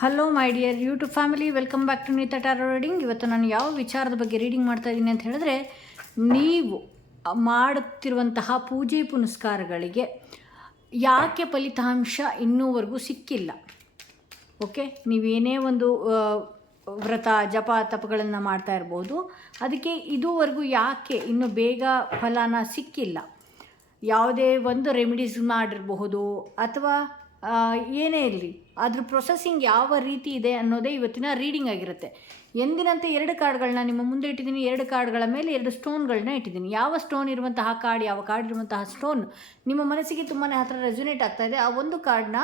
Hello my dear YouTube family welcome back to Neeta tarot reading ಇವತ್ತು ನಾನು ಯಾವ ವಿಚಾರದ ಬಗ್ಗೆ ರೀಡಿಂಗ್ ಮಾಡ್ತಾ ಇದ್ದೀನಿ ಅಂತ ಹೇಳಿದ್ರೆ, ನೀವು ಮಾಡುತ್ತಿರುವಂತಹ ಪೂಜೆ ಪುನಸ್ಕಾರಗಳಿಗೆ ಯಾಕೆ ಫಲಿತಾಂಶ ಇನ್ನೂವರೆಗೂ ಸಿಕ್ಕಿಲ್ಲ? ಓಕೆ ನೀವೇನೇ ಒಂದು ವ್ರತ, ಜಪ, ತಪಗಳನ್ನು ಮಾಡ್ತಾ ಇರ್ಬೋದು. ಅದಕ್ಕೆ ಇದುವರೆಗೂ ಯಾಕೆ ಇನ್ನೂ ಬೇಗ ಫಲನ ಸಿಕ್ಕಿಲ್ಲ? ಯಾವುದೇ ಒಂದು ರೆಮಿಡೀಸ್ ಮಾಡಿರಬಹುದು ಅಥವಾ ಏನೇ ಇರಲಿ. ಅದ್ರ ಪ್ರೊಸೆಸಿಂಗ್ ಯಾವ ರೀತಿ ಇದೆ ಅನ್ನೋದೇ ಇವತ್ತಿನ ರೀಡಿಂಗ್ ಆಗಿರುತ್ತೆ. ಎಂದಿನಂತೆ ಎರಡು ಕಾರ್ಡ್ಗಳನ್ನ ನಿಮ್ಮ ಮುಂದೆ ಇಟ್ಟಿದ್ದೀನಿ, ಎರಡು ಕಾರ್ಡ್ಗಳ ಮೇಲೆ ಎರಡು ಸ್ಟೋನ್ಗಳನ್ನ ಇಟ್ಟಿದ್ದೀನಿ. ಯಾವ ಸ್ಟೋನ್ ಇರುವಂತಹ ಕಾರ್ಡ್ ಯಾವ ಕಾರ್ಡ್ ಇರುವಂತಹ ಸ್ಟೋನ್ ನಿಮ್ಮ ಮನಸ್ಸಿಗೆ ತುಂಬಾ ಹತ್ರ ರೆಸ್ಯುನೇಟ್ ಆಗ್ತಾ ಇದೆ. ಆ ಒಂದು ಕಾರ್ಡ್ನ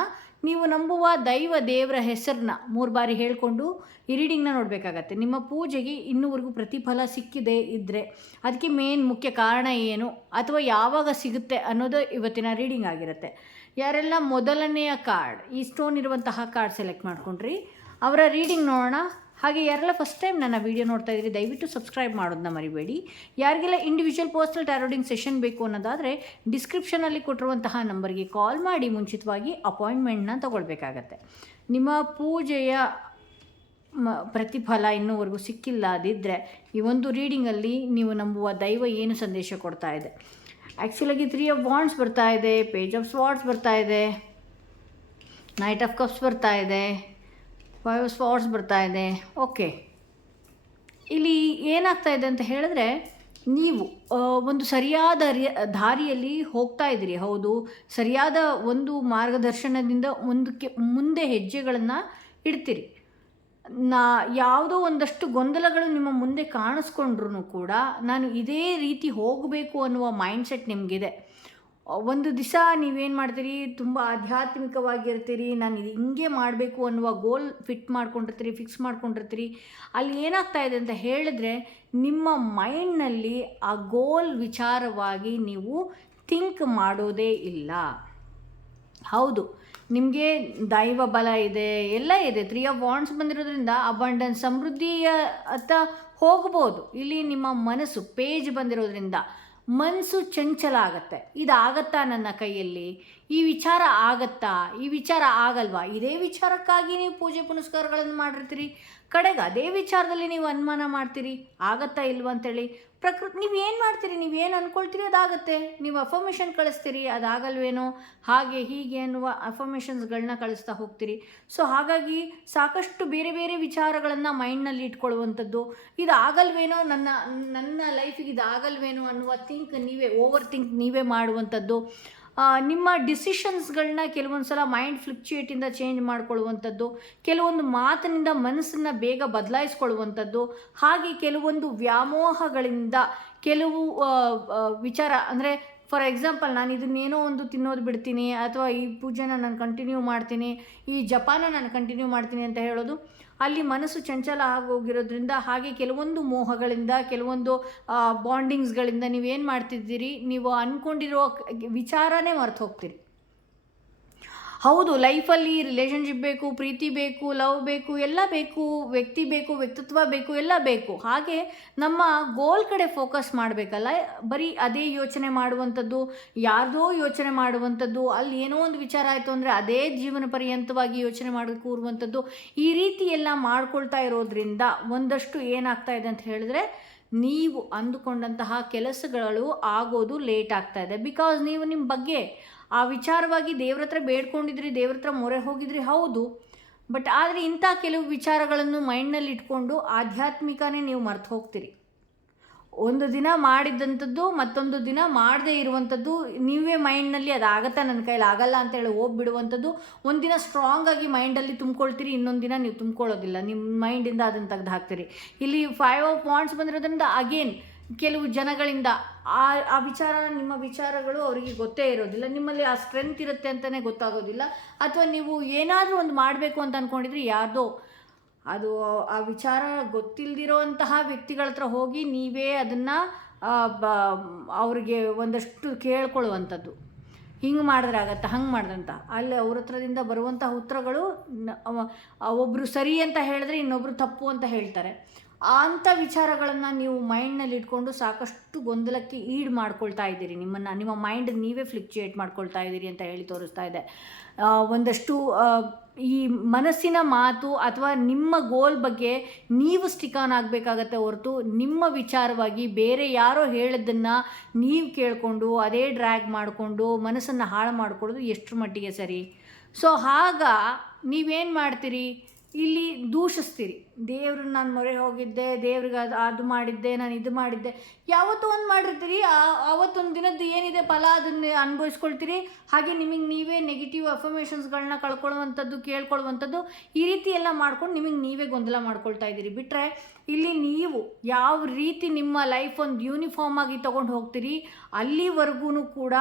ನೀವು ನಂಬುವ ದೈವ ದೇವರ ಹೆಸರನ್ನ ಮೂರು ಬಾರಿ ಹೇಳಿಕೊಂಡು ಈ ರೀಡಿಂಗ್ನ ನೋಡಬೇಕಾಗತ್ತೆ. ನಿಮ್ಮ ಪೂಜೆಗೆ ಇನ್ನೂವರೆಗೂ ಪ್ರತಿಫಲ ಸಿಕ್ಕಿದೆ ಇದ್ದರೆ ಅದಕ್ಕೆ ಮೇನ್ ಮುಖ್ಯ ಕಾರಣ ಏನು? ಅಥವಾ ಯಾವಾಗ ಸಿಗುತ್ತೆ ಅನ್ನೋದು ಇವತ್ತಿನ ರೀಡಿಂಗ್ ಆಗಿರುತ್ತೆ. ಯಾರೆಲ್ಲ ಮೊದಲನೆಯ ಕಾರ್ಡ್ ಈ ಸ್ಟೋನ್ ಇರುವಂತಹ ಕಾರ್ಡ್ ಸೆಲೆಕ್ಟ್ ಮಾಡ್ಕೊಂಡ್ರಿ, ಅವರ ರೀಡಿಂಗ್ ನೋಡೋಣ. ಹಾಗೆ ಯಾರೆಲ್ಲ ಫಸ್ಟ್ ಟೈಮ್ ನನ್ನ ವೀಡಿಯೋ ನೋಡ್ತಾ ಇದ್ದೀರಿ, ದಯವಿಟ್ಟು ಸಬ್ಸ್ಕ್ರೈಬ್ ಮಾಡೋದನ್ನ ಮರಿಬೇಡಿ. ಯಾರಿಗೆಲ್ಲ ಇಂಡಿವಿಜುವಲ್ ಪರ್ಸ್ನಲ್ ಟ್ಯಾರೋಡಿಂಗ್ ಸೆಷನ್ ಬೇಕು ಅನ್ನೋದಾದರೆ ಡಿಸ್ಕ್ರಿಪ್ಷನಲ್ಲಿ ಕೊಟ್ಟಿರುವಂತಹ ನಂಬರ್ಗೆ ಕಾಲ್ ಮಾಡಿ ಮುಂಚಿತವಾಗಿ ಅಪಾಯಿಂಟ್ಮೆಂಟ್ನ ತಗೊಳ್ಬೇಕಾಗತ್ತೆ. ನಿಮ್ಮ ಪೂಜೆಯ ಮ, ಪ್ರತಿಫಲ ಇನ್ನೂವರೆಗೂ ಸಿಕ್ಕಿಲ್ಲ ಅದಿದ್ದರೆ ಈ ಒಂದು ರೀಡಿಂಗಲ್ಲಿ ನೀವು ನಂಬುವ ದೈವ ಏನು ಸಂದೇಶ ಕೊಡ್ತಾ ಇದೆ? ಆ್ಯಕ್ಚುಲಾಗಿ ತ್ರೀ ಆಫ್ ವಾಂಡ್ಸ್ ಬರ್ತಾ ಇದೆ ಪೇಜ್ ಆಫ್ ಸ್ವಾರ್ಡ್ಸ್ ಬರ್ತಾ ಇದೆ ನೈಟ್ ಆಫ್ ಕಪ್ಸ್ ಬರ್ತಾ ಇದೆ ಫೈವ್ ಸ್ವಾಡ್ಸ್ ಬರ್ತಾ ಇದೆ. ಓಕೆ ಇಲ್ಲಿ ಏನಾಗ್ತಾ ಇದೆ ಅಂತ ಹೇಳಿದ್ರೆ, ನೀವು ಒಂದು ಸರಿಯಾದ ರಿಯ ದಾರಿಯಲ್ಲಿ ಹೋಗ್ತಾ ಇದ್ದೀರಿ. ಹೌದು, ಸರಿಯಾದ ಒಂದು ಮಾರ್ಗದರ್ಶನದಿಂದ ಮುಂದಕ್ಕೆ, ಮುಂದೆ ಹೆಜ್ಜೆಗಳನ್ನು ಇಡ್ತೀರಿ. ನಾ ಯಾವುದೋ ಒಂದಷ್ಟು ಗೊಂದಲಗಳು ನಿಮ್ಮ ಮುಂದೆ ಕಾಣಿಸ್ಕೊಂಡ್ರೂ ಕೂಡ ನಾನು ಇದೇ ರೀತಿ ಹೋಗಬೇಕು ಅನ್ನುವ ಮೈಂಡ್ಸೆಟ್ ನಿಮಗಿದೆ. ಒಂದು ದಿವಸ ನೀವೇನು ಮಾಡ್ತೀರಿ? ತುಂಬ ಆಧ್ಯಾತ್ಮಿಕವಾಗಿರ್ತೀರಿ, ನಾನು ಇದು ಹಿಂಗೆ ಮಾಡಬೇಕು ಅನ್ನುವ ಗೋಲ್ ಫಿಟ್ ಮಾಡ್ಕೊಂಡಿರ್ತೀರಿ ಫಿಕ್ಸ್ ಮಾಡ್ಕೊಂಡಿರ್ತೀರಿ, ಅಲ್ಲಿ ಏನಾಗ್ತಾ ಇದೆ ಅಂತ ಹೇಳಿದ್ರೆ ನಿಮ್ಮ ಮೈಂಡ್ನಲ್ಲಿ ಆ ಗೋಲ್ ವಿಚಾರವಾಗಿ ನೀವು ಥಿಂಕ್ ಮಾಡೋದೇ ಇಲ್ಲ. ಹೌದು. ನಿಮಗೆ ದೈವ ಬಲ ಇದೆ, ಎಲ್ಲ ಇದೆ. ತ್ರೀ ಆಫ್ ವಾಂಡ್ಸ್ ಬಂದಿರೋದ್ರಿಂದ ಅಬಂಡನ್ಸ್ ಸಮೃದ್ಧಿಯ ಅತ್ತ ಹೋಗ್ಬೋದು. ಇಲ್ಲಿ ನಿಮ್ಮ ಮನಸ್ಸು ಪೇಜ್ ಬಂದಿರೋದ್ರಿಂದ ಮನಸ್ಸು ಚಂಚಲ ಆಗತ್ತೆ. ಇದಾಗತ್ತಾ ನನ್ನ ಕೈಯಲ್ಲಿ? ಈ ವಿಚಾರ ಆಗತ್ತಾ? ಈ ವಿಚಾರ ಆಗಲ್ವಾ? ಇದೇ ವಿಚಾರಕ್ಕಾಗಿ ನೀವು ಪೂಜೆ ಪುನಸ್ಕಾರಗಳನ್ನು ಮಾಡಿರ್ತೀರಿ. ಕಡೆಗೆ ಅದೇ ವಿಚಾರದಲ್ಲಿ ನೀವು ಅನುಮಾನ ಮಾಡ್ತೀರಿ? ಆಗತ್ತಾ ಇಲ್ವಾ ಅಂತೇಳಿ? ಪ್ರಕೃತಿ ನೀವು ಏನು ಮಾಡ್ತೀರಿ? ನೀವು ಏನು ಅಂದ್ಕೊಳ್ತೀರಿ ಅದಾಗತ್ತೆ. ನೀವು ಅಫರ್ಮೇಷನ್ ಕಳಿಸ್ತೀರಿ, ಅದಾಗಲ್ವೇನೋ? ಹಾಗೆ ಹೀಗೆ ಅನ್ನುವ ಅಫರ್ಮೇಷನ್ಸ್ಗಳನ್ನ ಕಳಿಸ್ತಾ ಹೋಗ್ತೀರಿ. ಸೊ ಹಾಗಾಗಿ ಸಾಕಷ್ಟು ಬೇರೆ ಬೇರೆ ವಿಚಾರಗಳನ್ನು ಮೈಂಡ್ನಲ್ಲಿ ಇಟ್ಕೊಳ್ಳುವಂಥದ್ದು. ಇದು ಆಗಲ್ವೇನೋ ನನ್ನ ನನ್ನ ಲೈಫಿಗೆ ಇದು ಆಗಲ್ವೇನೋ ಅನ್ನುವ ಥಿಂಕ್ ನೀವೇ ಓವರ್ ಥಿಂಕ್ ನೀವೇ ಮಾಡುವಂಥದ್ದು. ನಿಮ್ಮ ಡಿಸಿಷನ್ಸ್ಗಳನ್ನ ಕೆಲವೊಂದು ಸಲ ಮೈಂಡ್ ಫ್ಲಿಕ್ಚುಯೇಟಿಂದ ಚೇಂಜ್ ಮಾಡ್ಕೊಳ್ಳುವಂಥದ್ದು, ಕೆಲವೊಂದು ಮಾತಿನಿಂದ ಮನಸ್ಸನ್ನು ಬೇಗ ಬದಲಾಯಿಸ್ಕೊಳ್ಳುವಂಥದ್ದು, ಹಾಗೆ ಕೆಲವೊಂದು ವ್ಯಾಮೋಹಗಳಿಂದ ಕೆಲವು ವಿಚಾರ, ಅಂದರೆ ಫಾರ್ ಎಕ್ಸಾಂಪಲ್ ನಾನು ಇದನ್ನೇನೋ ಒಂದು ತಿನ್ನೋದು ಬಿಡ್ತೀನಿ, ಅಥವಾ ಈ ಪೂಜೆನ ನಾನು ಕಂಟಿನ್ಯೂ ಮಾಡ್ತೀನಿ, ಈ ಜಪಾನ ನಾನು ಕಂಟಿನ್ಯೂ ಮಾಡ್ತೀನಿ ಅಂತ ಹೇಳೋದು, ಅಲ್ಲಿ ಮನಸ್ಸು ಚಂಚಲ ಆಗೋಗಿರೋದ್ರಿಂದ, ಹಾಗೆ ಕೆಲವೊಂದು ಮೋಹಗಳಿಂದ, ಕೆಲವೊಂದು ಬಾಂಡಿಂಗ್ಸ್ಗಳಿಂದ ನೀವೇನು ಮಾಡ್ತಿದ್ದೀರಿ? ನೀವು ಅಂದ್ಕೊಂಡಿರೋ ವಿಚಾರನೇ ಮರೆತು ಹೋಗ್ತೀರಿ. ಹೌದು, ಲೈಫಲ್ಲಿ ರಿಲೇಷನ್ಶಿಪ್ ಬೇಕು, ಪ್ರೀತಿ ಬೇಕು ಲವ್ ಬೇಕು, ಎಲ್ಲ ಬೇಕು, ವ್ಯಕ್ತಿ ಬೇಕು, ವ್ಯಕ್ತಿತ್ವ ಬೇಕು, ಎಲ್ಲ ಬೇಕು. ಹಾಗೆ ನಮ್ಮ ಗೋಲ್ ಕಡೆ ಫೋಕಸ್ ಮಾಡಬೇಕಲ್ಲ? ಬರೀ ಅದೇ ಯೋಚನೆ ಮಾಡುವಂಥದ್ದು, ಯಾರ್ದೋ ಯೋಚನೆ ಮಾಡುವಂಥದ್ದು, ಅಲ್ಲಿ ಏನೋ ಒಂದು ವಿಚಾರ ಆಯಿತು ಅಂದರೆ ಅದೇ ಜೀವನ ಪರ್ಯಂತವಾಗಿ ಯೋಚನೆ ಮಾಡಿ ಕೂರುವಂಥದ್ದು, ಈ ರೀತಿ ಎಲ್ಲ ಮಾಡ್ಕೊಳ್ತಾ ಇರೋದ್ರಿಂದ ಒಂದಷ್ಟು ಏನಾಗ್ತಾ ಇದೆ ಅಂತ ಹೇಳಿದ್ರೆ, ನೀವು ಅಂದುಕೊಂಡಂತಹ ಕೆಲಸಗಳು ಆಗೋದು ಲೇಟ್ ಆಗ್ತಾ ಇದೆ. ಬಿಕಾಸ್ ನೀವು ನಿಮ್ಮ ಬಗ್ಗೆ ಆ ವಿಚಾರವಾಗಿ ದೇವ್ರ ಹತ್ರ ಬೇಡ್ಕೊಂಡಿದ್ರಿ, ದೇವ್ರ ಹತ್ರ ಮೊರೆ ಹೋಗಿದ್ರಿ, ಹೌದು. ಬಟ್ ಆದರೆ ಇಂಥ ಕೆಲವು ವಿಚಾರಗಳನ್ನು ಮೈಂಡ್ನಲ್ಲಿ ಇಟ್ಕೊಂಡು ಆಧ್ಯಾತ್ಮಿಕನೇ ನೀವು ಮರ್ತು ಹೋಗ್ತೀರಿ. ಒಂದು ದಿನ ಮಾಡಿದ್ದಂಥದ್ದು, ಮತ್ತೊಂದು ದಿನ ಮಾಡದೇ ಇರುವಂಥದ್ದು, ನೀವೇ ಮೈಂಡ್ನಲ್ಲಿ ಅದಾಗತ್ತಾ ನನ್ನ ಕೈಲಿ? ಆಗಲ್ಲ ಅಂತೇಳಿ ಹೋಗ್ಬಿಡುವಂಥದ್ದು, ಒಂದು ದಿನ ಸ್ಟ್ರಾಂಗ್ ಆಗಿ ಮೈಂಡಲ್ಲಿ ತುಂಬ್ಕೊಳ್ತೀರಿ, ಇನ್ನೊಂದು ದಿನ ನೀವು ತುಂಬ್ಕೊಳ್ಳೋದಿಲ್ಲ. ನಿಮ್ಮ ಮೈಂಡಿಂದ ಅದನ್ನು ತೆಗೆದು ಹಾಕ್ತೀರಿ. ಇಲ್ಲಿ ಫೈವ್ ಆಫ್ ಪಾಯಿಂಟ್ಸ್ ಬಂದಿರೋದ್ರಿಂದ ಅಗೇನ್ ಕೆಲವು ಜನಗಳಿಂದ ಆ ಆ ವಿಚಾರ ನಿಮ್ಮ ವಿಚಾರಗಳು ಅವರಿಗೆ ಗೊತ್ತೇ ಇರೋದಿಲ್ಲ. ನಿಮ್ಮಲ್ಲಿ ಆ ಸ್ಟ್ರೆಂತ್ ಇರುತ್ತೆ ಅಂತಲೇ ಗೊತ್ತಾಗೋದಿಲ್ಲ. ಅಥವಾ ನೀವು ಏನಾದರೂ ಒಂದು ಮಾಡಬೇಕು ಅಂತ ಅಂದ್ಕೊಂಡಿದ್ರೆ ಯಾರ್ದೋ ಅದು ಆ ವಿಚಾರ ಗೊತ್ತಿಲ್ಲದಿರೋ ಅಂತಹ ವ್ಯಕ್ತಿಗಳ ಹತ್ರ ಹೋಗಿ ನೀವೇ ಅದನ್ನು ಬ, ಅವ್ರಿಗೆ ಒಂದಷ್ಟು ಕೇಳ್ಕೊಳ್ಳುವಂಥದ್ದು. ಹಿಂಗೆ ಮಾಡಿದ್ರೆ ಆಗತ್ತೆ, ಹಂಗೆ ಮಾಡಿದ್ರಂತ ಅಲ್ಲಿ ಅವ್ರ ಹತ್ರದಿಂದ ಬರುವಂತಹ ಉತ್ತರಗಳು ಒಬ್ಬರು ಸರಿ ಅಂತ ಹೇಳಿದ್ರೆ ಇನ್ನೊಬ್ಬರು ತಪ್ಪು ಅಂತ ಹೇಳ್ತಾರೆ. ಅಂಥ ವಿಚಾರಗಳನ್ನು ನೀವು ಮೈಂಡ್ನಲ್ಲಿ ಇಟ್ಕೊಂಡು ಸಾಕಷ್ಟು ಗೊಂದಲಕ್ಕೆ ಈಡ್ ಮಾಡ್ಕೊಳ್ತಾ ಇದ್ದೀರಿ. ನಿಮ್ಮನ್ನು, ನಿಮ್ಮ ಮೈಂಡ್ ನೀವೇ ಫ್ಲಿಕ್ಚುಯೇಟ್ ಮಾಡ್ಕೊಳ್ತಾ ಇದ್ದೀರಿ ಅಂತ ಹೇಳಿ ತೋರಿಸ್ತಾ ಇದೆ. ಒಂದಷ್ಟು ಈ ಮನಸ್ಸಿನ ಮಾತು ಅಥವಾ ನಿಮ್ಮ ಗೋಲ್ ಬಗ್ಗೆ ನೀವು ಸ್ಟಿಕ್ ಆನ್ ಆಗಬೇಕಾಗತ್ತೆ ಹೊರತು ನಿಮ್ಮ ವಿಚಾರವಾಗಿ ಬೇರೆ ಯಾರೋ ಹೇಳಿದ್ದನ್ನು ನೀವು ಕೇಳಿಕೊಂಡು, ಅದೇ ಡ್ರ್ಯಾಗ್ ಮಾಡಿಕೊಂಡು, ಮನಸ್ಸನ್ನು ಹಾಳು ಮಾಡಿಕೊಳ್ಳೋದು ಎಷ್ಟರ ಮಟ್ಟಿಗೆ ಸರಿ? ಸೊ ಆಗ ನೀವೇನು ಮಾಡ್ತೀರಿ? ಇಲ್ಲಿ ದೂಷಿಸ್ತೀರಿ. ದೇವ್ರನ್ನ ನಾನು ಮೊರೆ ಹೋಗಿದ್ದೆ, ದೇವ್ರಿಗೆ ಅದು ಅದು ಮಾಡಿದ್ದೆ, ನಾನು ಇದು ಮಾಡಿದ್ದೆ. ಯಾವತ್ತೂ ಒಂದು ಮಾಡಿರ್ತೀರಿ ಆವತ್ತೊಂದು ದಿನದ್ದು ಏನಿದೆ ಫಲ ಅದನ್ನು ಅನುಭವಿಸ್ಕೊಳ್ತೀರಿ. ಹಾಗೆ ನಿಮಗೆ ನೀವೇ ನೆಗೆಟಿವ್ ಅಫರ್ಮೇಷನ್ಸ್ಗಳನ್ನ ಕಳ್ಕೊಳ್ಳುವಂಥದ್ದು, ಕೇಳ್ಕೊಳ್ಳುವಂಥದ್ದು ಈ ರೀತಿ ಎಲ್ಲ ಮಾಡ್ಕೊಂಡು ನಿಮಗೆ ನೀವೇ ಗೊಂದಲ ಮಾಡ್ಕೊಳ್ತಾ ಇದ್ದೀರಿ. ಬಿಟ್ಟರೆ ಇಲ್ಲಿ ನೀವು ಯಾವ ರೀತಿ ನಿಮ್ಮ ಲೈಫ್ ಒಂದು ಯೂನಿಫಾರ್ಮ್ ಆಗಿ ತೊಗೊಂಡು ಹೋಗ್ತೀರಿ ಅಲ್ಲಿವರೆಗೂ ಕೂಡ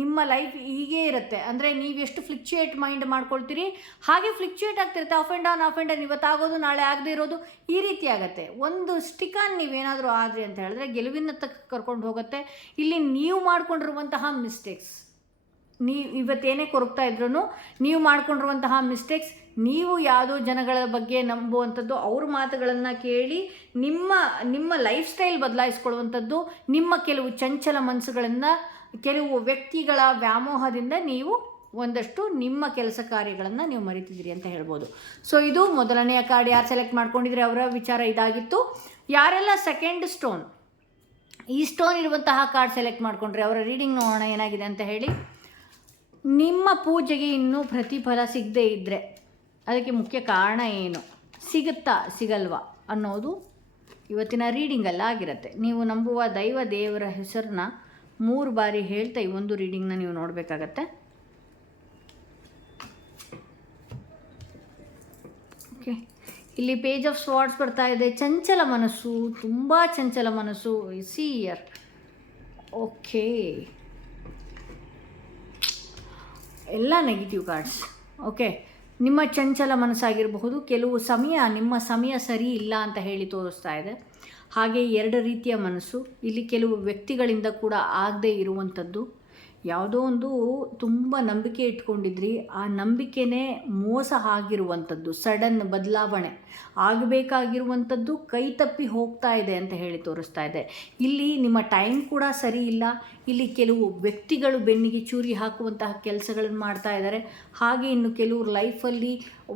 ನಿಮ್ಮ ಲೈಫ್ ಹೀಗೇ ಇರುತ್ತೆ. ಅಂದರೆ ನೀವು ಎಷ್ಟು ಫ್ಲಿಕ್ಚುಯೇಟ್ ಮೈಂಡ್ ಮಾಡ್ಕೊಳ್ತೀರಿ, ಹಾಗೆ ಫ್ಲಿಕ್ಚುಯೇಟ್ ಆಗ್ತಿರುತ್ತೆ. Off and on off and on ಇವತ್ತಾಗೋದು, ನಾಳೆ ಆಗದೆ ಇರೋದು ಈ ರೀತಿ ಆಗುತ್ತೆ. ಒಂದು ಸ್ಟಿಕಾನ್ ನೀವೇನಾದರೂ ಆದ್ರಿ ಅಂತ ಹೇಳಿದ್ರೆ ಗೆಲುವಿನತ್ತ ಕರ್ಕೊಂಡು ಹೋಗುತ್ತೆ. ಇಲ್ಲಿ ನೀವು ಮಾಡ್ಕೊಂಡಿರುವಂತಹ ಮಿಸ್ಟೇಕ್ಸ್ ನೀವು ಇವತ್ತೇನೇ ಕೊರಗ್ತಾ ಇದ್ರೂ ನೀವು ಮಾಡ್ಕೊಂಡಿರುವಂತಹ ಮಿಸ್ಟೇಕ್ಸ್ ನೀವು ಯಾವುದೋ ಜನಗಳ ಬಗ್ಗೆ ನಂಬುವಂಥದ್ದು, ಅವ್ರ ಮಾತುಗಳನ್ನು ಕೇಳಿ ನಿಮ್ಮ ನಿಮ್ಮ ಲೈಫ್ ಸ್ಟೈಲ್ ಬದಲಾಯಿಸ್ಕೊಳ್ಳುವಂಥದ್ದು, ನಿಮ್ಮ ಕೆಲವು ಚಂಚಲ ಮನಸ್ಸುಗಳನ್ನು ಕೆಲವು ವ್ಯಕ್ತಿಗಳ ವ್ಯಾಮೋಹದಿಂದ ನೀವು ಒಂದಷ್ಟು ನಿಮ್ಮ ಕೆಲಸ ಕಾರ್ಯಗಳನ್ನು ನೀವು ಮರಿತಿದ್ದೀರಿ ಅಂತ ಹೇಳ್ಬೋದು. ಸೊ ಇದು ಮೊದಲನೆಯ ಕಾರ್ಡ್ ಯಾರು ಸೆಲೆಕ್ಟ್ ಮಾಡ್ಕೊಂಡಿದ್ರೆ ಅವರ ವಿಚಾರ ಇದಾಗಿತ್ತು. ಯಾರೆಲ್ಲ ಸೆಕೆಂಡ್ ಸ್ಟೋನ್ ಈ ಸ್ಟೋನ್ ಇರುವಂತಹ ಕಾರ್ಡ್ ಸೆಲೆಕ್ಟ್ ಮಾಡ್ಕೊಂಡ್ರೆ ಅವರ ರೀಡಿಂಗ್ ನೋಡೋಣ ಏನಾಗಿದೆ ಅಂತ ಹೇಳಿ. ನಿಮ್ಮ ಪೂಜೆಗೆ ಇನ್ನೂ ಪ್ರತಿಫಲ ಸಿಗದೇ ಇದ್ದರೆ ಅದಕ್ಕೆ ಮುಖ್ಯ ಕಾರಣ ಏನು? ಸಿಗುತ್ತಾ, ಸಿಗಲ್ವಾ ಅನ್ನೋದು ಇವತ್ತಿನ ರೀಡಿಂಗಲ್ಲ ಆಗಿರುತ್ತೆ ನೀವು ನಂಬುವ ದೈವ ದೇವರ ಹೆಸರನ್ನ ಮೂರು ಬಾರಿ ಹೇಳ್ತಾ ಈ ಒಂದು ರೀಡಿಂಗ್ನ ನೀವು ನೋಡಬೇಕಾಗತ್ತೆ. ಓಕೆ. ಇಲ್ಲಿ ಪೇಜ್ ಆಫ್ ಸ್ವಾಟ್ಸ್ ಬರ್ತಾ ಇದೆ. ಚಂಚಲ ಮನಸ್ಸು, ತುಂಬ ಚಂಚಲ ಮನಸ್ಸು ಸಿ ಇಯರ್ ಓಕೆ. ಎಲ್ಲ ನೆಗೆಟಿವ್ ಕಾರ್ಡ್ಸ್ ಓಕೆ. ನಿಮ್ಮ ಚಂಚಲ ಮನಸ್ಸಾಗಿರಬಹುದು. ಕೆಲವು ಸಮಯ ನಿಮ್ಮ ಸಮಯ ಸರಿ ಇಲ್ಲ ಅಂತ ಹೇಳಿ ತೋರಿಸ್ತಾ ಇದೆ. ಹಾಗೆ ಎರಡು ರೀತಿಯ ಮನಸ್ಸು. ಇಲ್ಲಿ ಕೆಲವು ವ್ಯಕ್ತಿಗಳಿಂದ ಕೂಡ ಆಗದೇ ಇರುವಂಥದ್ದು. ಯಾವುದೋ ಒಂದು ತುಂಬ ನಂಬಿಕೆ ಇಟ್ಕೊಂಡಿದ್ರಿ. ಆ ನಂಬಿಕೆನೇ ಮೋಸ ಆಗಿರುವಂಥದ್ದು. ಸಡನ್ ಬದಲಾವಣೆ. ಆಗಬೇಕಾಗಿರುವಂಥದ್ದು ಕೈ ತಪ್ಪಿ ಹೋಗ್ತಾ ಇದೆ ಅಂತ ಹೇಳಿ ತೋರಿಸ್ತಾ ಇದೆ. ಇಲ್ಲಿ ನಿಮ್ಮ ಟೈಮ್ ಕೂಡ ಸರಿ ಇಲ್ಲ. ಇಲ್ಲಿ ಕೆಲವು ವ್ಯಕ್ತಿಗಳು ಬೆನ್ನಿಗೆ ಚೂರಿ ಹಾಕುವಂತಹ ಕೆಲಸಗಳನ್ನು ಮಾಡ್ತಾ ಇದ್ದಾರೆ. ಹಾಗೆ ಇನ್ನು ಕೆಲವರು ಲೈಫಲ್ಲಿ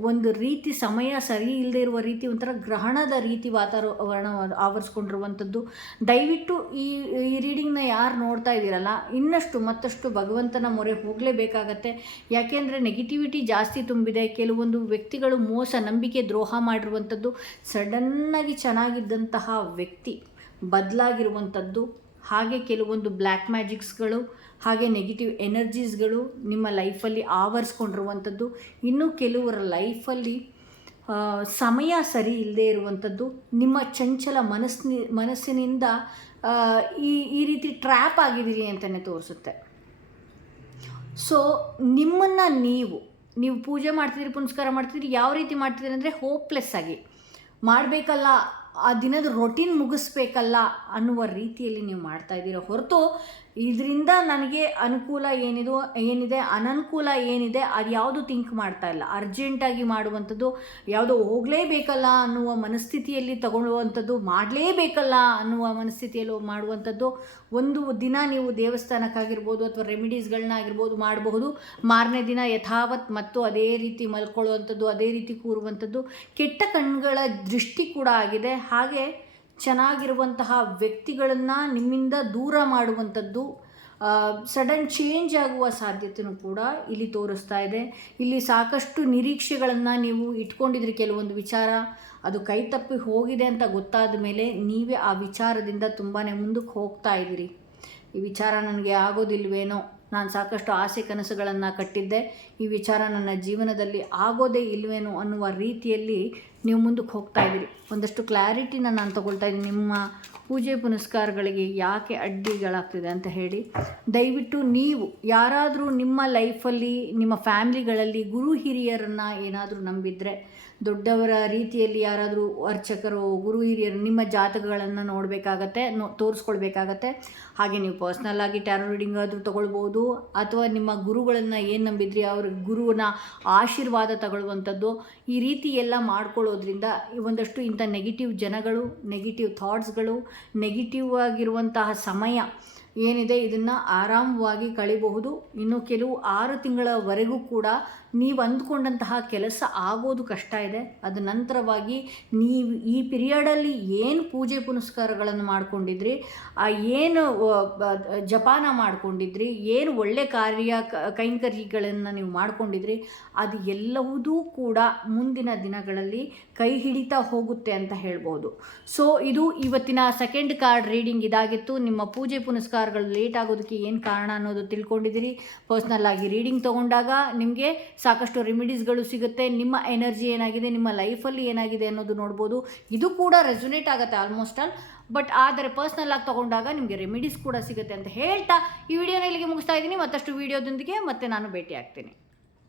ಒಂದು ರೀತಿ ಸಮಯ ಸರಿ ಇಲ್ಲದೆ ಇರುವ ರೀತಿ ಒಂಥರ ಗ್ರಹಣದ ರೀತಿ ವಾತಾವರಣ ಆವರಿಸ್ಕೊಂಡಿರುವಂಥದ್ದು. ದಯವಿಟ್ಟು ಈ ಈ ರೀಡಿಂಗ್ನ ಯಾರು ನೋಡ್ತಾ ಇದ್ದೀರಲ್ಲ, ಇನ್ನಷ್ಟು ಮತ್ತಷ್ಟು ಭಗವಂತನ ಮೊರೆ ಹೋಗಲೇಬೇಕಾಗತ್ತೆ. ಯಾಕೆಂದರೆ ನೆಗೆಟಿವಿಟಿ ಜಾಸ್ತಿ ತುಂಬಿದೆ. ಕೆಲವೊಂದು ವ್ಯಕ್ತಿಗಳು ಮೋಸ, ನಂಬಿಕೆ, ದ್ರೋಹ ಮಾಡಿರುವಂಥದ್ದು ಸಡನ್ನಾಗಿ ಚೆನ್ನಾಗಿದ್ದಂತಹ ವ್ಯಕ್ತಿ ಬದಲಾಗಿರುವಂಥದ್ದು, ಹಾಗೆ ಕೆಲವೊಂದು ಬ್ಲ್ಯಾಕ್ ಮ್ಯಾಜಿಕ್ಸ್ಗಳು, ಹಾಗೆ ನೆಗೆಟಿವ್ ಎನರ್ಜೀಸ್ಗಳು ನಿಮ್ಮ ಲೈಫಲ್ಲಿ ಆವರಿಸ್ಕೊಂಡಿರುವಂಥದ್ದು, ಇನ್ನೂ ಕೆಲವರ ಲೈಫಲ್ಲಿ ಸಮಯ ಸರಿ ಇಲ್ಲದೆ ಇರುವಂಥದ್ದು, ನಿಮ್ಮ ಚಂಚಲ ಮನಸ್ಸಿನ ಮನಸ್ಸಿನಿಂದ ಈ ಈ ರೀತಿ ಟ್ರ್ಯಾಪ್ ಆಗಿದ್ದೀರಿ ಅಂತಲೇ ತೋರಿಸುತ್ತೆ. ಸೊ ನಿಮ್ಮನ್ನು ನೀವು ನೀವು ಪೂಜೆ ಮಾಡ್ತಿದ್ದೀರಿ ಪುನಸ್ಕಾರ ಮಾಡ್ತಿದ್ದೀರಿ ಯಾವ ರೀತಿ ಮಾಡ್ತಿದ್ದೀರಿ ಅಂದರೆ ಹೋಪ್ಲೆಸ್ ಆಗಿ. ಮಾಡಬೇಕಲ್ಲ ಆ ದಿನದ ರೊಟೀನ್ ಮುಗಿಸ್ಬೇಕಲ್ಲ ಅನ್ನುವ ರೀತಿಯಲ್ಲಿ ನೀವು ಮಾಡ್ತಾ ಇದ್ದೀರ? ಹೊರತು ಇದರಿಂದ ನನಗೆ ಅನುಕೂಲ ಏನಿದೋ, ಏನಿದೆ, ಅನನುಕೂಲ ಏನಿದೆ, ಅದು ಯಾವುದು ಥಿಂಕ್ ಮಾಡ್ತಾ ಇಲ್ಲ. ಅರ್ಜೆಂಟಾಗಿ ಮಾಡುವಂಥದ್ದು, ಯಾವುದೋ ಹೋಗಲೇಬೇಕಲ್ಲ ಅನ್ನುವ ಮನಸ್ಥಿತಿಯಲ್ಲಿ ತಗೊಳ್ಳುವಂಥದ್ದು, ಮಾಡಲೇಬೇಕಲ್ಲ ಅನ್ನುವ ಮನಸ್ಥಿತಿಯಲ್ಲಿ ಮಾಡುವಂಥದ್ದು, ಒಂದು ದಿನ ನೀವು ದೇವಸ್ಥಾನಕ್ಕಾಗಿರ್ಬೋದು ಅಥವಾ ರೆಮಿಡೀಸ್ಗಳನ್ನ ಆಗಿರ್ಬೋದು ಮಾಡಬಹುದು. ಮಾರನೇ ದಿನ ಯಥಾವತ್ ಮತ್ತು ಅದೇ ರೀತಿ ಮಲ್ಕೊಳ್ಳುವಂಥದ್ದು, ಅದೇ ರೀತಿ ಕೂರುವಂಥದ್ದು, ಕೆಟ್ಟ ಕಣ್ಗಳ ದೃಷ್ಟಿ ಕೂಡ ಆಗಿದೆ. ಹಾಗೆ ಚೆನ್ನಾಗಿರುವಂತಹ ವ್ಯಕ್ತಿಗಳನ್ನು ನಿಮ್ಮಿಂದ ದೂರ ಮಾಡುವಂಥದ್ದು ಸಡನ್ ಚೇಂಜ್ ಆಗುವ ಸಾಧ್ಯತೆಯೂ ಕೂಡ ಇಲ್ಲಿ ತೋರಿಸ್ತಾ ಇದೆ. ಇಲ್ಲಿ ಸಾಕಷ್ಟು ನಿರೀಕ್ಷೆಗಳನ್ನು ನೀವು ಇಟ್ಕೊಂಡಿದ್ರಿ ಕೆಲವೊಂದು ವಿಚಾರ. ಅದು ಕೈ ತಪ್ಪಿ ಹೋಗಿದೆ ಅಂತ ಗೊತ್ತಾದ ಮೇಲೆ ನೀವೇ ಆ ವಿಚಾರದಿಂದ ತುಂಬಾ ಮುಂದಕ್ಕೆ ಹೋಗ್ತಾ ಇದ್ದೀರಿ. ಈ ವಿಚಾರ ನನಗೆ ಆಗೋದಿಲ್ವೇನೋ ನಾನು ಸಾಕಷ್ಟು ಆಸೆ ಕನಸುಗಳನ್ನು ಕಟ್ಟಿದ್ದೆ. ಈ ವಿಚಾರ ನನ್ನ ಜೀವನದಲ್ಲಿ ಆಗೋದೇ ಇಲ್ವೇನೋ ಅನ್ನುವ ರೀತಿಯಲ್ಲಿ ನೀವು ಮುಂದಕ್ಕೆ ಹೋಗ್ತಾ ಇದ್ದೀರಿ. ಒಂದಷ್ಟು ಕ್ಲಾರಿಟಿನ ನಾನು ತಗೊಳ್ತಾ ಇದ್ದೀನಿ. ನಿಮ್ಮ ಪೂಜೆ ಪುನಸ್ಕಾರಗಳಿಗೆ ಯಾಕೆ ಅಡ್ಡಿಗಳಾಗ್ತಿದೆ ಅಂತ ಹೇಳಿ. ದಯವಿಟ್ಟು ನೀವು ಯಾರಾದರೂ ನಿಮ್ಮ ಲೈಫಲ್ಲಿ, ನಿಮ್ಮ ಫ್ಯಾಮ್ಲಿಗಳಲ್ಲಿ ಗುರು ಹಿರಿಯರನ್ನು ಏನಾದರೂ ನಂಬಿದರೆ ದೊಡ್ಡವರ ರೀತಿಯಲ್ಲಿ ಯಾರಾದರೂ ಅರ್ಚಕರು, ಗುರು ಹಿರಿಯರು ನಿಮ್ಮ ಜಾತಕಗಳನ್ನು ನೋಡಬೇಕಾಗತ್ತೆ, ನೋ, ತೋರಿಸ್ಕೊಳ್ಬೇಕಾಗತ್ತೆ. ಹಾಗೆ ನೀವು ಪರ್ಸ್ನಲ್ ಆಗಿ ಟ್ಯಾರೋ ರೀಡಿಂಗ್ ಆದರೂ ತೊಗೊಳ್ಬೋದು, ಅಥವಾ ನಿಮ್ಮ ಗುರುಗಳನ್ನು ಏನು ನಂಬಿದ್ರಿ, ಅವ್ರ ಗುರುವಿನ ಆಶೀರ್ವಾದ ತಗೊಳ್ಳುವಂಥದ್ದು. ಈ ರೀತಿ ಎಲ್ಲ ಮಾಡ್ಕೊಳ್ಳೋದ್ರಿಂದ ಒಂದಷ್ಟು ಇಂಥ ನೆಗೆಟಿವ್ ಜನಗಳು ನೆಗೆಟಿವ್ ಥಾಟ್ಸ್ಗಳು ನೆಗೆಟಿವ್ ಆಗಿರುವಂತಹ ಸಮಯ ಏನಿದೆ, ಇದನ್ನು ಆರಾಮವಾಗಿ ಕಳಿಬಹುದು. ಇನ್ನು ಕೆಲವು ಆರು ತಿಂಗಳವರೆಗೂ ಕೂಡ ನೀವು ಅಂದ್ಕೊಂಡಂತಹ ಕೆಲಸ ಆಗೋದು ಕಷ್ಟ ಇದೆ. ಅದು ನಂತರವಾಗಿ ನೀವು ಈ ಪಿರಿಯಡಲ್ಲಿ ಏನು ಪೂಜೆ ಪುನಸ್ಕಾರಗಳನ್ನು ಮಾಡಿಕೊಂಡಿದ್ರಿ, ಆ ಏನು ಜಪಾನ ಮಾಡ್ಕೊಂಡಿದ್ರಿ, ಏನು ಒಳ್ಳೆ ಕಾರ್ಯ ಕೈಂಕರ್ಯಗಳನ್ನು ನೀವು ಮಾಡಿಕೊಂಡಿದ್ರಿ, ಅದು ಎಲ್ಲವುದೂ ಕೂಡ ಮುಂದಿನ ದಿನಗಳಲ್ಲಿ ಕೈ ಹಿಡಿತಾ ಹೋಗುತ್ತೆ ಅಂತ ಹೇಳ್ಬೋದು. ಸೊ ಇದು ಇವತ್ತಿನ ಸೆಕೆಂಡ್ ಕಾರ್ಡ್ ರೀಡಿಂಗ್ ಇದಾಗಿತ್ತು. ನಿಮ್ಮ ಪೂಜೆ ಪುನಸ್ಕಾರಗಳು ಲೇಟ್ ಆಗೋದಕ್ಕೆ ಏನು ಕಾರಣ ಅನ್ನೋದು ತಿಳ್ಕೊಂಡಿದ್ದೀರಿ. ಪರ್ಸ್ನಲ್ ಆಗಿ ರೀಡಿಂಗ್ ತೊಗೊಂಡಾಗ ನಿಮಗೆ ಸಾಕಷ್ಟು ರೆಮಿಡೀಸ್ಗಳು ಸಿಗುತ್ತೆ. ನಿಮ್ಮ ಎನರ್ಜಿ ಏನಾಗಿದೆ, ನಿಮ್ಮ ಲೈಫಲ್ಲಿ ಏನಾಗಿದೆ ಅನ್ನೋದು ನೋಡ್ಬೋದು. ಇದು ಕೂಡ ರೆಸೊನೇಟ್ ಆಗುತ್ತೆ ಆಲ್ಮೋಸ್ಟ್ ಆಲ್. ಬಟ್ ಆದರೆ ಪರ್ಸ್ನಲ್ ಆಗಿ ತೊಗೊಂಡಾಗ ನಿಮಗೆ ರೆಮಿಡೀಸ್ ಕೂಡ ಸಿಗುತ್ತೆ ಅಂತ ಹೇಳ್ತಾ ಈ ವಿಡಿಯೋನ ಇಲ್ಲಿಗೆ ಮುಗಿಸ್ತಾ ಇದ್ದೀನಿ. ಮತ್ತಷ್ಟು ವೀಡಿಯೋದೊಂದಿಗೆ ಮತ್ತೆ ನಾನು ಭೇಟಿ ಆಗ್ತೀನಿ